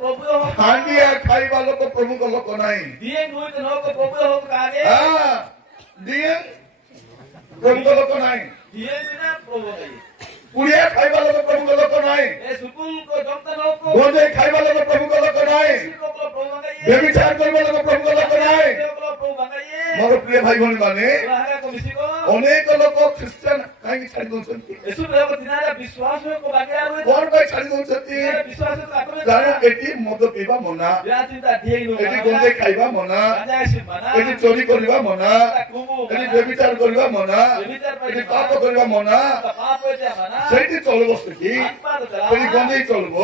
ପ୍ରଭୁ ହୋ ହାଣ୍ଡିଆ ଖାଇବା ଲୋକ ପ୍ରଭୁଙ୍କ ଲୋକ ନାହିଁ। ଦିଏ ନୁଇ ତ ଲୋକ ପ୍ରଭୁ ହୋ କାରେ ଦିଏ ପ୍ରଭୁଙ୍କ ଲୋକ ନାହିଁ। ଦିଏ ବିନା ପ୍ରଭୁ ନାହିଁ। ପୁଡ଼ିଆ ଖାଇବା ଲୋକ ପ୍ରଭୁଙ୍କ ଲୋକ ନାହିଁ। ଏ ସୁକୁଲ को ଜମତା ଲୋକ ଗୋଜେ ଖାଇବା ଲୋକ ପ୍ରଭୁଙ୍କ ଲୋକ ନାହିଁ। ପ୍ରଭୁ ନାହିଁ। ବ୍ୟଭିଚାର କରିବା ଲୋକ ପ୍ରଭୁଙ୍କ ଲୋକ ନାହିଁ। ପ୍ରଭୁ ନାହିଁ। ମୋର ପ୍ରିୟ ଭାଇ ଭଉଣୀ ମାନେ ରାହା को मिसिको ଅନେକ ଲୋକ ଖ୍ରୀଷ୍ଟିଆନ କାହିଁକି ଛାଡ଼ି ଦଉଛନ୍ତି? ଏସୁ ଲୋକ ଦିନାରେ ବିଶ୍ୱାସ को ବାଗିଆ ହୁଏ। କଣ ପାଇଁ ଛାଡ଼ି ଦଉଛନ୍ତି? ବିଶ୍ୱାସ को ଆକରେ କାରଣ ଏଠି ମଦ ପିଇବା ମନା, ବିନା ଚିନ୍ତା ଢେଇ નો ଏଠି ଗଞ୍ଜେଇ ଖାଇବା ମନା, ଏଠି ଚୋରି କରିବା ମନା, ଏଠି ବ୍ୟଭିଚାର କରିବା ମନା, ଏଠି ପାପ କରିବା ମନା। ପାପ ଏଟା ମନା ସେଇଠି ଚଳିବ ସେଠି, ସେଠି ଗଞ୍ଜେଇ ଚଳିବ,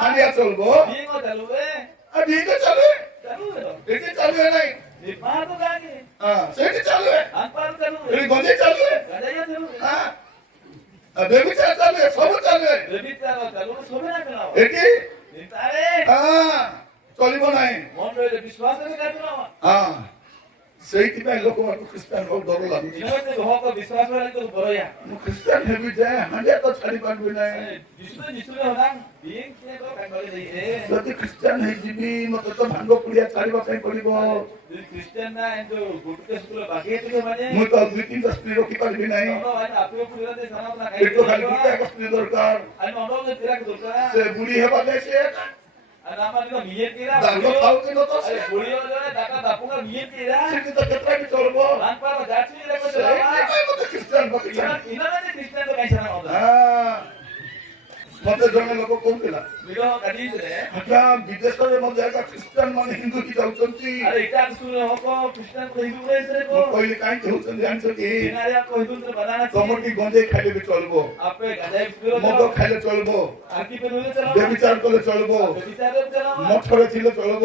ହାଣ୍ଡିଆ ଚଳିବ, ଢେଇ नो ଚଲୁଏ ଠିକ ଚାଲୁଏ, ଚଲୁଏ ଏଠି ଚାଲୁଏ ନାହିଁ। ବାହାର ତ ଗାಗೆ ସେଇଠି ଚାଲୁଏ, ଆନପାର ଚଲୁଏ ଏଠି ଗଞ୍ଜେଇ ଚାଲୁଏ, ଗାଜା ଚଲୁଏ ବ୍ୟଭିଚାର ଚାଲୁଏ, ସବୁ ଚାଲୁଏ। ବେବିତାର ଚଲୁଏ ସବେନା କଲା ଏଠି ନିତାରେ ଚଳିବ ନାହିଁ। ମନରେ ବିଶ୍ୱାସ ରେ କାଟୁନା ସେଇଥିପାଇଁ ଲୋକମାନଙ୍କୁ ଖ୍ରୀଷ୍ଟିଆନ ବହୁତ ଡର ଲାଗୁଛି। ଇନୋତେ ଭୋକ ବିଶ୍ୱାସ ରେ ତ ବରୟା ମୁଁ ଖ୍ରୀଷ୍ଟିଆନ ହେବି ଯେ ହାଣ୍ଡିଆ ତ ଛାଡ଼ି ପାରିବି ନାହିଁ। ବିଶ୍ୱାସ ହନା ବିଂ କେ ତ କାଙ୍ଗରେ ଦେଇ ଯଦି ଖ୍ରୀଷ୍ଟିଆନ ହେଇଯିବି ମତେ ତ ଭାଙ୍ଗ ପୁଡ଼ିଆ ଛାଡ଼ିବା ପାଇଁ ପଡ଼ିବ। ଯଦି ଖ୍ରୀଷ୍ଟିଆନ ନା ଏndo ଗୁଟକେ ସ୍କୁଲ ବାକି ଟିକେ ମାନେ ମୁଁ ତ ଦୁଇ ତିନିଟା ସ୍ତ୍ରୀ ରଖିପାରିବି ନାହିଁ। ଆପେ ପୁରା ଦେ ସାନା ନା ଏଠୁ ଖାଲି ଦୁଇଟା ଏକ ସ୍ତ୍ରୀ ଦରକାର। ଆଇ ମଣ୍ଡଳ ଦେ ତିରା ଦରକାର ସେ ବୁଢ଼ୀ ହେବା ଯାଏ ସେ আর আমার তো মিয়ে তিরা ଦାନ୍ତ ଖାଉଛି ନ ତ ସେ বুড়িও জনে দাদা বাপুকা মিয়ে তিরা ସେଠି ତ କେତେଟା ବି ଚଳିବ। রানপার যাচ্ছি রে কো ସେଇଥିପାଇଁ ମତେ ଖ୍ରୀଷ୍ଟିଆନ ରଖିଛନ୍ତି। ইনা না খ্রিস্টান তো কাইছানা হদা ମତେ ଜଣେ ଲୋକ କହୁଥିଲା বিরহ কাটি রে ଆଜ୍ଞା ବିଦେଶରେ ମଧ୍ୟ ଏକା ଖ୍ରୀଷ୍ଟିଆନ ମାନେ ହିନ୍ଦୁ ହେଇ ଯାଉଛନ୍ତି। আরে এটা শুনে হকো খ্রিস্টান কো হিন্দু রে রে কো ମୁଁ କହିଲି କାହିଁକି ହଉଛନ୍ତି ଜାଣିଛନ୍ତି? সিনারিয়া কো হিন্দু রে বানানা ତମଠି ଗଞ୍ଜେଇ ଖାଇଲେ ବି ଚଳିବ, আপে গাজাই বিরহ ମଦ ଖାଇଲେ ଚଳିବ, আকি পে নলে চলা ବ୍ୟଭିଚାର କଲେ ଚଳିବ, বিচারে চলা ମଠରେ ଥିଲେ ଚଳିବ,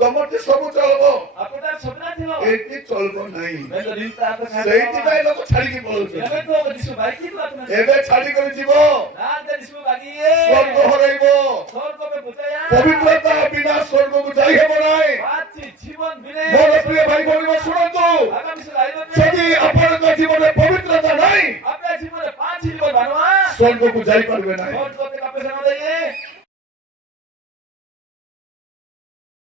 ତମଠି ସବୁ ଚଳିବ, আপটা সবনা ছিল ଏଠି ଚଳିବ ନାହିଁ। মেলো রিতা তো খাই ସେଇଥିପାଇଁ ଲୋକ ଛାଡ଼ିକି ପଳଉଛନ୍ତି। ଏବେ ତ ଦିଶୁ ବାଇକି ତ ଆପଣ ଏବେ ଛାଡ଼ିକରି ଯିବ, ନା ଦେ ଦିଶୁ ବାଗିଏ ସ୍ୱର୍ଗ ହରାଇବ। স্বর্গ পে বুঝায়া ପବିତ୍ରତା ବିନା ସ୍ୱର୍ଗକୁ ଯାଇ ହେବ ନାହିଁ। বাঁচি জীবন বিনে ମୋର ପ୍ରିୟ ଭାଇ ଭଉଣୀ ଶୁଣନ୍ତୁ, আগামী সে আইবে ଯଦି ଆପଣଙ୍କ ଜୀବନରେ ପବିତ୍ରତା ନାହିଁ আপনার জীবনে পাঁচ জীবন বানবা ସ୍ୱର୍ଗକୁ ଯାଇପାରିବେ ନାହିଁ। স্বর্গ তে কাপে